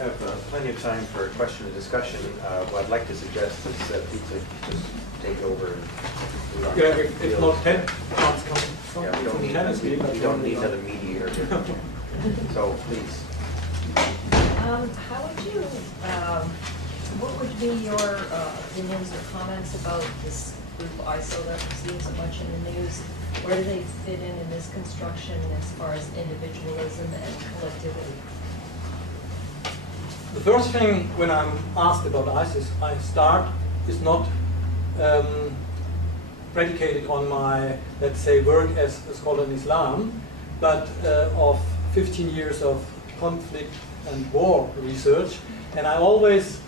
have plenty of time for question and discussion. What I'd like to suggest is that Dietrich just take over. And yeah, if not 10, yeah, we don't need another mediator here. So please. How would you, what would be your opinions or comments about this group ISO that we're seeing so much in the news? Where do they fit in this construction as far as individualism and collectivity? The first thing when I'm asked about ISIS, I start is not predicated on my, let's say, work as a scholar in Islam, but of 15 years of conflict and war research, and I always,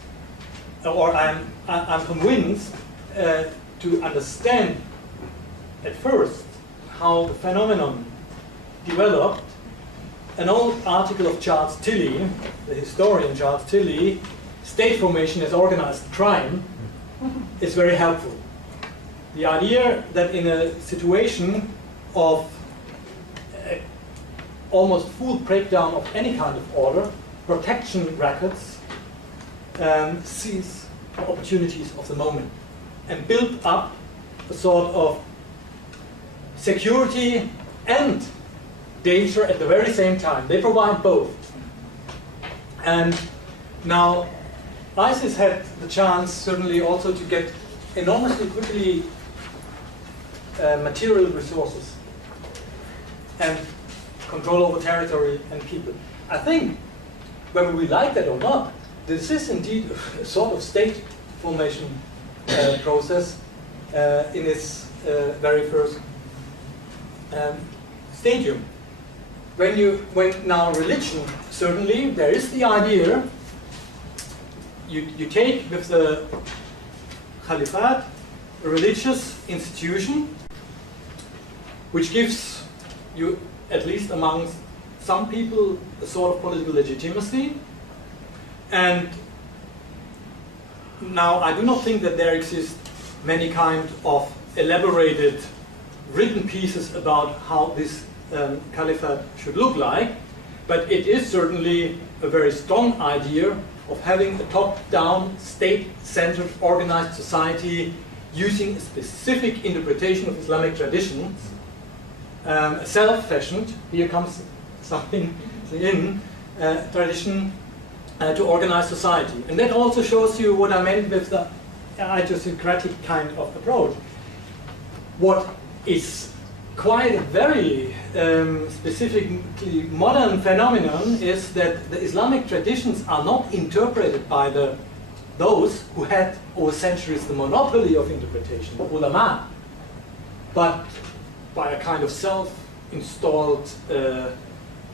or I'm convinced to understand at first how the phenomenon developed. An old article of Charles Tilly, the historian Charles Tilly, State Formation as Organized Crime, is very helpful. The idea that in a situation of almost full breakdown of any kind of order, protection rackets seize the opportunities of the moment and build up a sort of security and danger at the very same time. They provide both. And now ISIS had the chance certainly also to get enormously quickly material resources and control over territory and people. I think, whether we like that or not, this is indeed a sort of state formation process in its very first stadium. When now religion, certainly there is the idea, you take with the Caliphate a religious institution which gives you, at least amongst some people, a sort of political legitimacy. And now I do not think that there exist many kind of elaborated written pieces about how this caliphate should look like, but it is certainly a very strong idea of having a top-down, state-centered, organized society using a specific interpretation of Islamic traditions, self-fashioned, here comes something in, tradition to organize society. And that also shows you what I meant with the idiosynkratic kind of approach. What is quite a very specifically modern phenomenon is that the Islamic traditions are not interpreted by those who had over centuries the monopoly of interpretation, the ulama, but by a kind of self-installed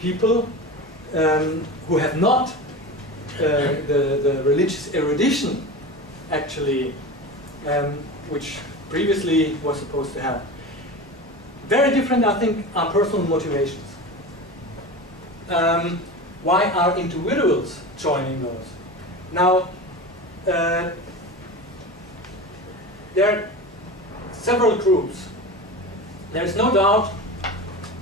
people who have not the religious erudition actually, which previously was supposed to have. Very different, I think, are personal motivations. Why are individuals joining those? Now, there are several groups. There is no doubt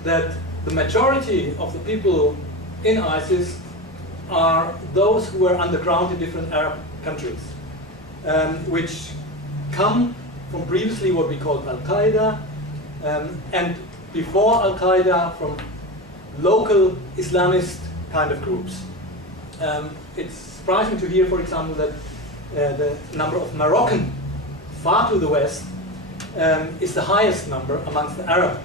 that the majority of the people in ISIS are those who were underground in different Arab countries, which come from previously what we called Al-Qaeda, and before Al-Qaeda from local Islamist kind of groups. It's surprising to hear, for example, that the number of Moroccan far to the west is the highest number amongst the Arab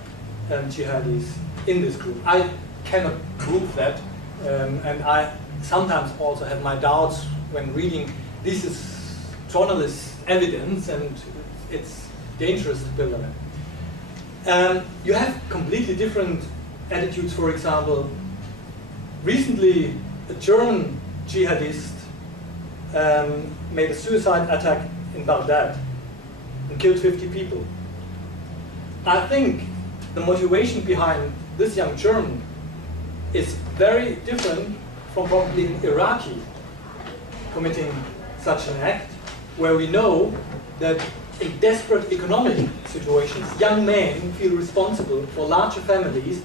jihadis in this group. I cannot prove that, and I sometimes also have my doubts when reading this is journalist evidence, and it's dangerous to build on it. You have completely different attitudes. For example, recently a German jihadist made a suicide attack in Baghdad and killed 50 people. I think the motivation behind this young German is very different from probably an Iraqi committing such an act, where we know that in desperate economic situations, young men feel responsible for larger families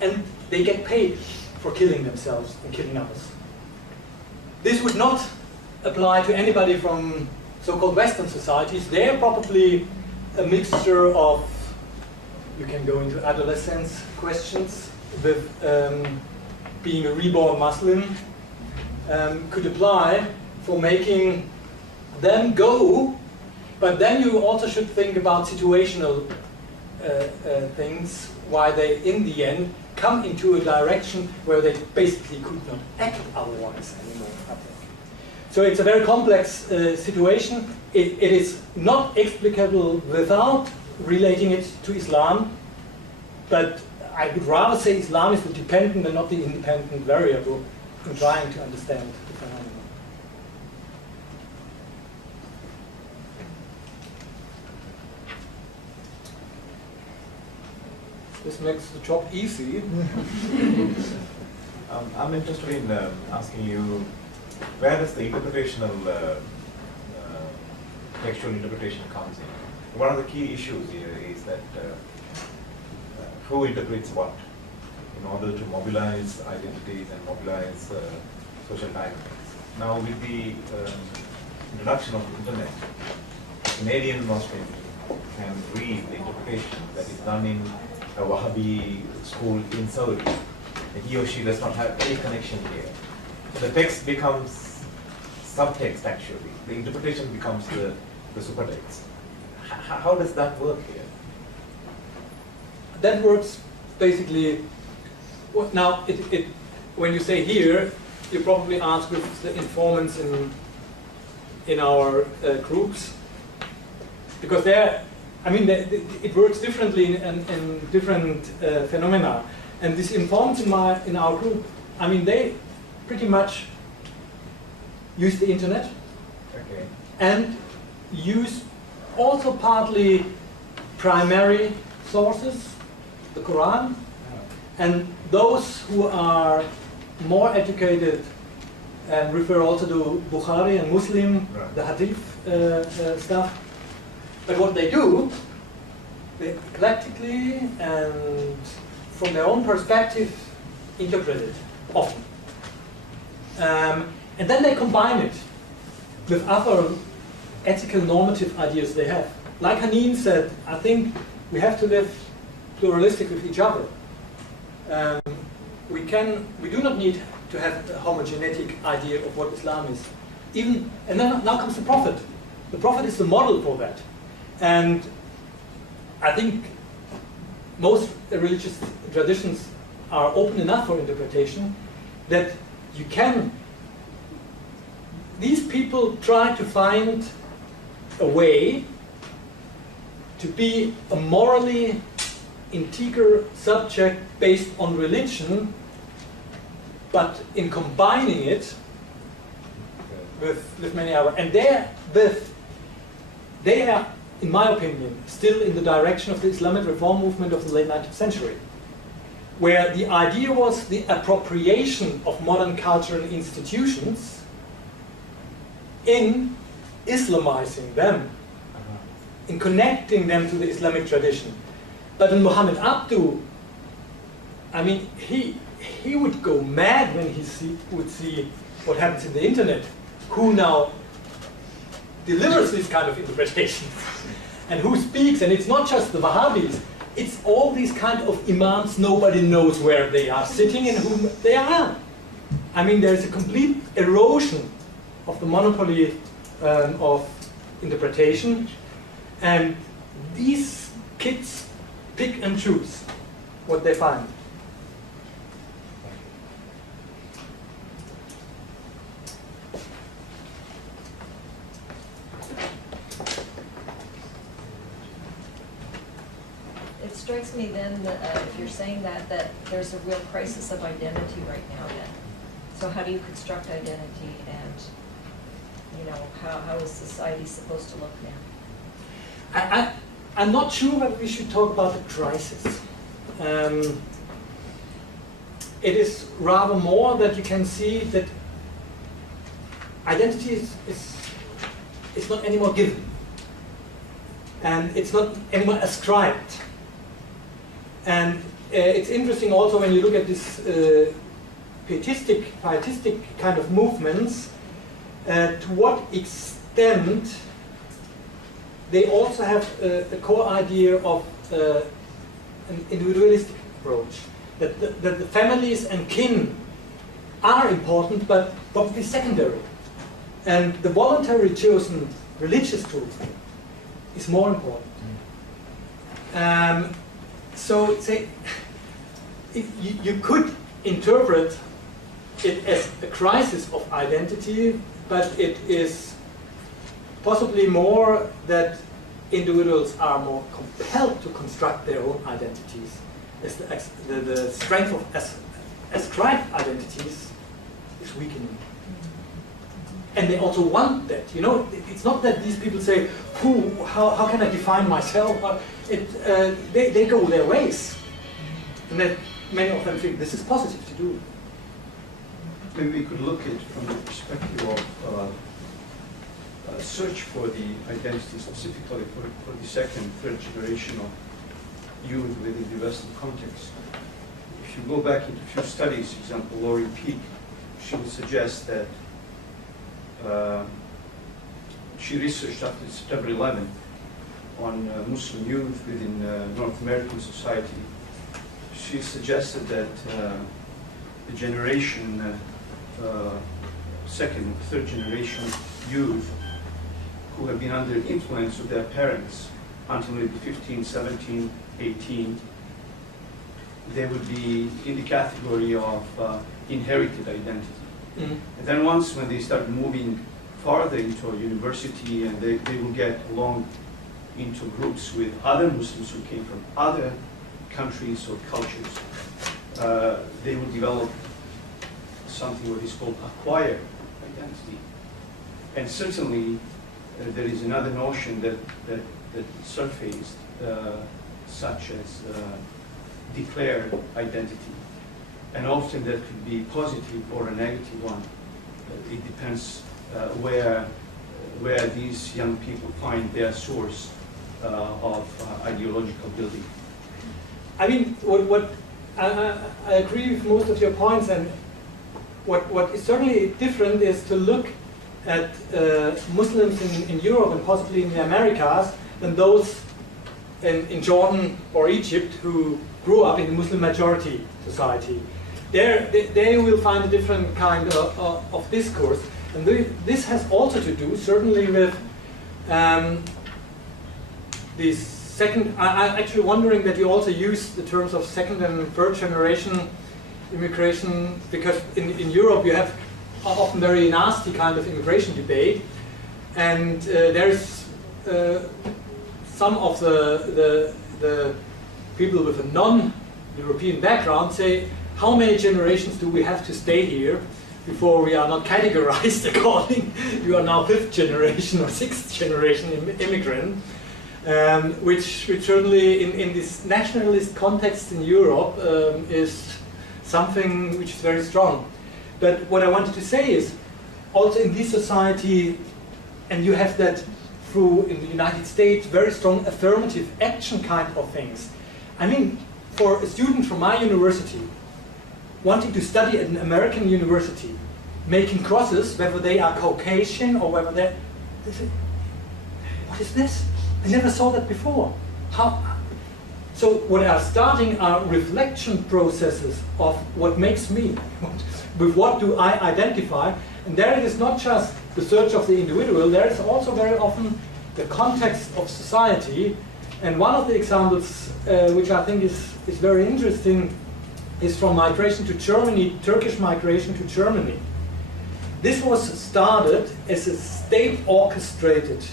and they get paid for killing themselves and killing others. this would not apply to anybody from so-called Western societies. They are probably a mixture of, you can go into adolescence questions with being a reborn Muslim, could apply for making them go, but then you also should think about situational things, why they in the end come into a direction where they basically could not act otherwise anymore, I think. So it's a very complex situation. It is not explicable without relating it to Islam, but I would rather say Islam is the dependent and not the independent variable in trying to understand the phenomenon. This makes the job easy. I'm interested in asking you, where does the interpretational, textual interpretation comes in? One of the key issues here is that who interprets what in order to mobilize identities and mobilize social dynamics. Now with the introduction of the internet, a Canadian Muslim can read the interpretation that is done in a Wahhabi school in Saudi. And he or she does not have any connection here. The text becomes subtext actually. The interpretation becomes the supertext. How does that work here? That works basically. Well, now, when you say here, you probably ask with the informants in our groups, because it works differently in different phenomena. And these informants in our group, they pretty much use the internet, Okay. and use also partly primary sources, the Quran, and those who are more educated and refer also to Bukhari and Muslim, Right. the Hadith stuff. But what they do, they eclectically and from their own perspective interpret it often. And then they combine it with other ethical normative ideas they have. Like Hanin said, I think we have to live pluralistic with each other. We do not need to have a homogenetic idea of what Islam is. And then now comes the Prophet. The Prophet is the model for that. And I think most religious traditions are open enough for interpretation that these people try to find a way to be a morally integer subject based on religion, but in combining it with many other. And they are, in my opinion, still in the direction of the Islamic reform movement of the late 19th century, where the idea was the appropriation of modern culture and institutions in Islamizing them, in connecting them to the Islamic tradition. But in Muhammad Abdu, he would go mad when he would see what happens in the internet, who now delivers these kind of interpretations, and who speaks. And it's not just the Wahhabis, it's all these kind of imams, nobody knows where they are sitting and whom they are. There's a complete erosion of the monopoly of interpretation, and these kids pick and choose what they find. It strikes me then that if you're saying that there's a real crisis of identity right now then. So how do you construct identity, and how is society supposed to look now? I'm not sure whether we should talk about the crisis. It is rather more that you can see that identity is not anymore given, and it's not anymore ascribed. And it's interesting also when you look at this pietistic kind of movements, to what extent they also have a core idea of an individualistic approach, that the families and kin are important, but probably secondary. And the voluntarily chosen religious group is more important. So say, you could interpret it as a crisis of identity, but it is possibly more that individuals are more compelled to construct their own identities. As the strength of ascribed identities is weakening. And they also want that. You know, it's not that these people say, how can I define myself? They go their ways. And that many of them think this is positive to do. Maybe we could look at it from the perspective of search for the identity, specifically for the second, third generation of youth within the Western context. If you go back into a few studies, for example, Laurie Peake, she would suggest that she researched after September 11 on Muslim youth within North American society. She suggested that the generation, second, third generation youth who have been under influence of their parents until maybe 15, 17, 18, they would be in the category of inherited identity. Mm-hmm. And then once when they start moving farther into a university and they will get along into groups with other Muslims who came from other countries or cultures, they will develop something what is called acquired identity. And certainly there is another notion that surfaced, such as declared identity. And often that could be positive or a negative one. It depends where these young people find their source of ideological building. I mean, what I agree with most of your points, and what is certainly different is to look at Muslims in Europe and possibly in the Americas than those in Jordan or Egypt who grew up in a Muslim majority society. They will find a different kind of discourse, and this has also to do certainly with this second. I'm actually wondering that you also use the terms of second and third generation immigration, because in Europe you have often very nasty kind of immigration debate, and there's some of the people with a non-European background say, how many generations do we have to stay here before we are not categorized according, you are now 5th generation or 6th generation immigrant, which certainly in this nationalist context in Europe is something which is very strong. But what I wanted to say is, also in this society, and you have that through, in the United States, very strong affirmative action kind of things. I mean, for a student from my university, wanting to study at an American university, making crosses, whether they are Caucasian or whether they say, what is this? I never saw that before. How? So what are starting are reflection processes of what makes me, with what do I identify, and there it is not just the search of the individual, there is also very often the context of society. And one of the examples which I think is very interesting is from migration to Germany, Turkish migration to Germany. This was started as a state-orchestrated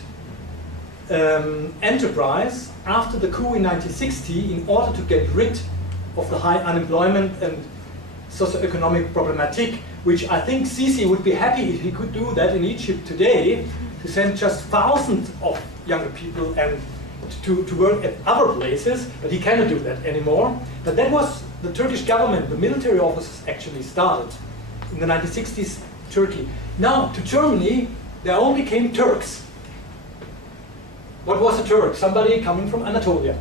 enterprise after the coup in 1960 in order to get rid of the high unemployment and socioeconomic problematic, which I think Sisi would be happy if he could do that in Egypt today, to send just thousands of younger people and to work at other places, but he cannot do that anymore. But that was the Turkish government, the military officers actually started in the 1960s Turkey. Now to Germany there only came Turks. What was a Turk? Somebody coming from Anatolia.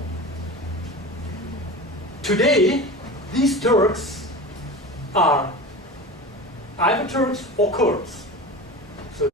Today these Turks are either Turks or Kurds.